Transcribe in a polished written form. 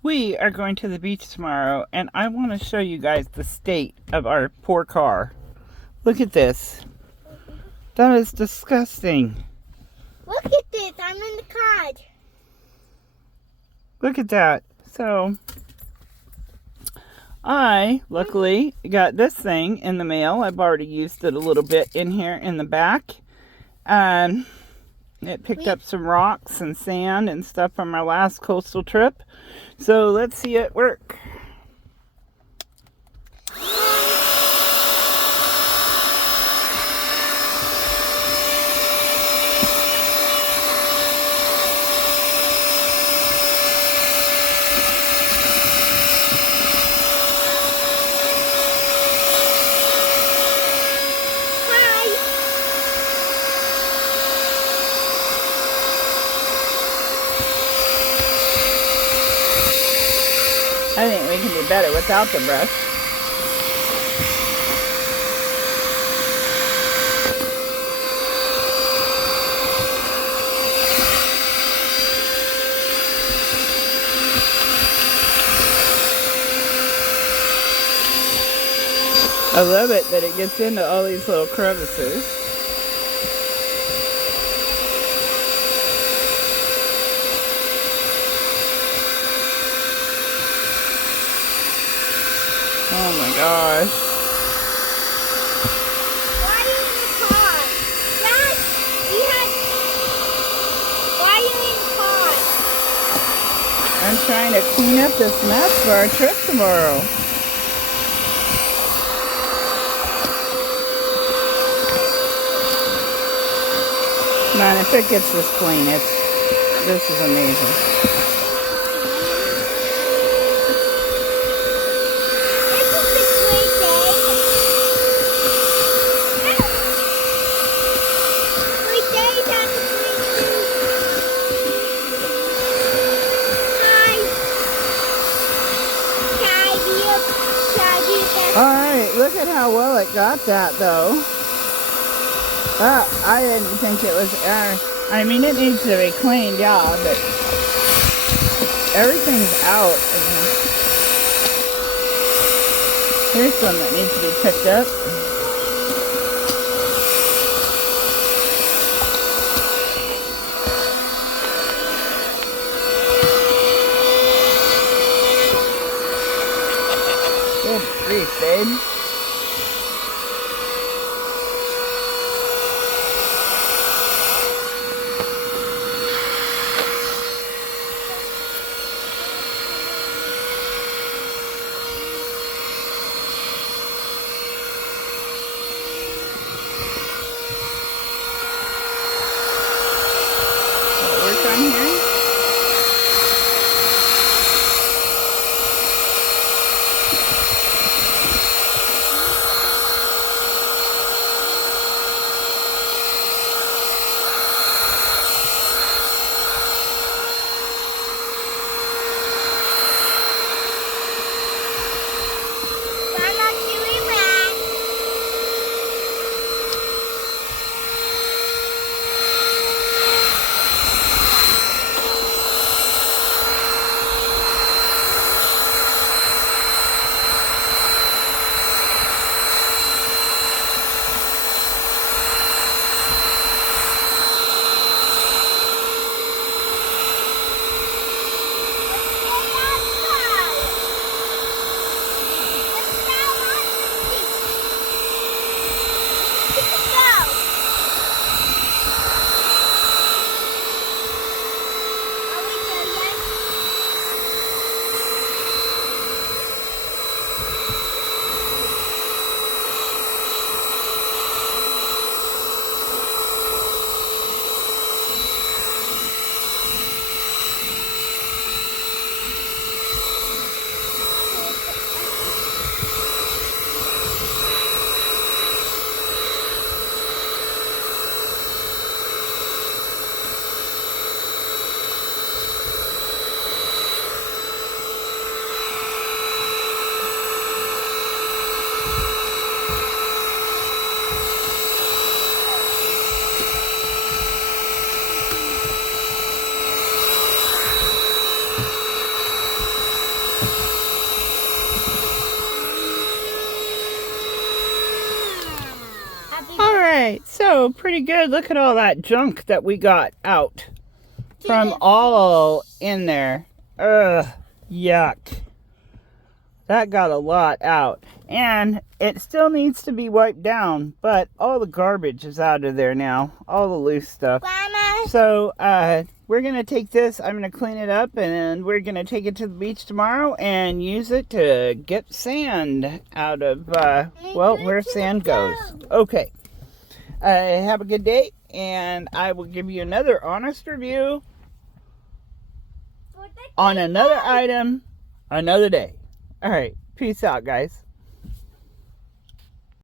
We are going to the beach tomorrow, and I want to show you guys the state of our poor car. Look at this. That is disgusting. Look at this. I'm in the car. Look at that. So, I luckily got this thing in the mail. I've already used it a little bit in here in the back. And it picked up some rocks and sand and stuff from our last coastal trip. So let's see it work. I think we can do better without the brush. I love it that it gets into all these little crevices. Oh my gosh. Why are you in the car? Dad, why are you in the car? I'm trying to clean up this mess for our trip tomorrow. Man, if it gets this clean, this is amazing. Alright, look at how well it got that though. I didn't think it was I mean, it needs to be cleaned, yeah, but everything's out. Here's some that needs to be picked up. Good grief, babe. Here. right, so pretty good. Look at all that junk that we got out from all in there. Ugh, yuck. That got a lot out. And it still needs to be wiped down, but all the garbage is out of there now. All the loose stuff. Grandma. So, we're going to take this, I'm going to clean it up, and we're going to take it to the beach tomorrow and use it to get sand out of, well, where sand goes. Okay. Have a good day, and I will give you another honest review on another item another day. All right. Peace out, guys.